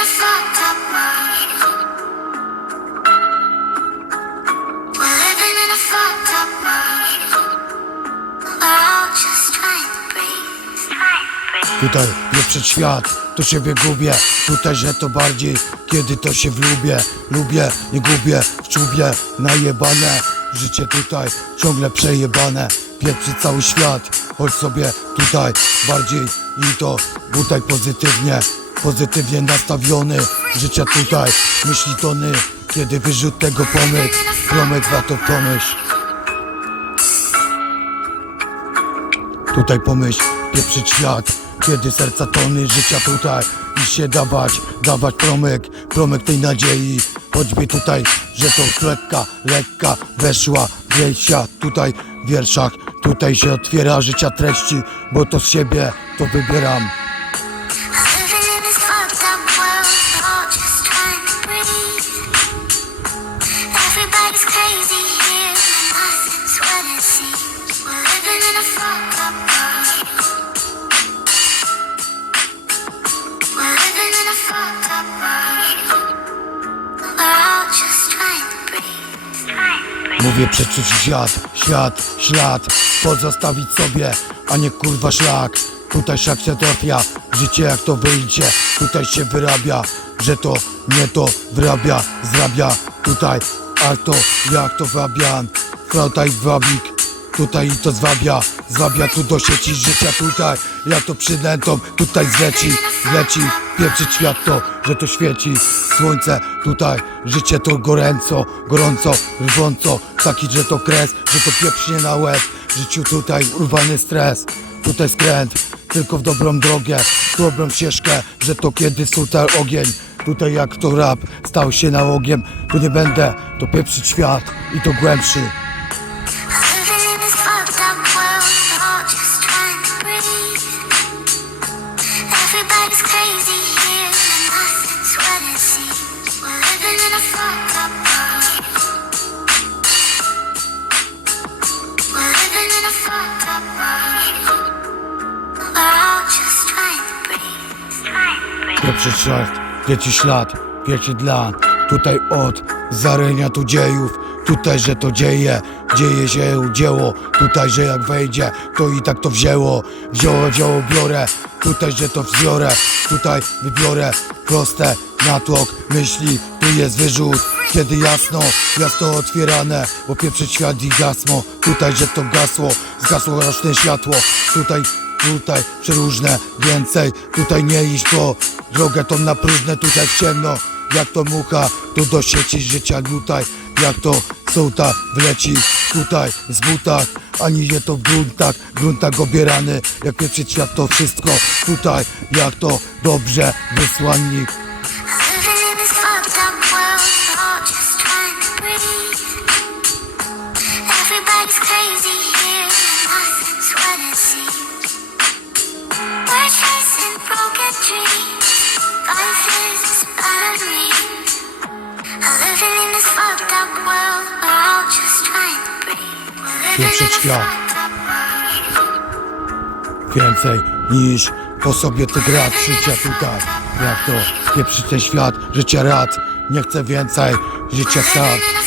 a fucked up world. We're living in a. We're all just trying to. Tutaj nie przed świat, to siebie gubię Tutaj, że to bardziej, kiedy to się wlubię Lubię, nie gubię, w czubie najebane Życie tutaj ciągle przejebane Pieprzy cały świat, chodź sobie tutaj Bardziej i to tutaj pozytywnie Pozytywnie nastawiony Życia tutaj, myśli tony Kiedy wyrzut tego pomyk Promyk warto pomyśl. Tutaj pomyśl, pieprzyć świat Kiedy serca tony życia tutaj I się dawać, dawać promyk Promyk tej nadziei. Choćby tutaj, że to lekka, lekka Weszła w jej świat Tutaj w wierszach Tutaj się otwiera życia treści Bo to z siebie to wybieram Mówię przeczuć świat, świat, ślad Pozostawić sobie, a nie kurwa szlak. Tutaj szak się trafia, życie jak to wyjdzie. Tutaj się wyrabia, że to nie to wyrabia, zrabia Tutaj, a to jak to wabian. Frautaj wabik, tutaj to zwabia Zwabia tu do sieci życia tutaj. Jak to przynętą, tutaj zleci, zleci Pieprzyć świat to, że to świeci Słońce. Tutaj, życie to goręco Gorąco, rwąco. Taki, że to kres, że to pieprznie na łeb. W życiu tutaj urwany stres. Tutaj skręt, tylko w dobrą drogę. W dobrą ścieżkę, że to kiedy sutar ogień. Tutaj jak to rap stał się nałogiem. Tu nie będę, to pieprzyć świat I to głębszy Pierwszy ślad, wieci ślad, wieci dla Tutaj od zarenia tu dziejów Tutaj, że to dzieje, dzieje się dzieło Tutaj, że jak wejdzie, to i tak to wzięło. Wzięło, wzięło, biorę Tutaj, że to wzbiorę Tutaj wybiorę proste natłok myśli Tu jest wyrzut, kiedy jasno Jasno otwierane, bo pieprzyć świat i gasmo Tutaj, że to gasło, zgasło roczne światło Tutaj Tutaj przeróżne, więcej Tutaj nie iść to Drogę tą na próżne, tutaj w ciemno. Jak to mucha, tu do sieci życia tutaj. Jak to sołta wleci Tutaj z butach Ani nie to w gruntach. Gruntach obierany Jak pieprzyć świat to wszystko Tutaj. Jak to dobrze wysłannik world. Więcej niż po sobie ty gra życia tutaj Jak to pieprzyć ten świat, życia rad. Nie chcę więcej, życia sad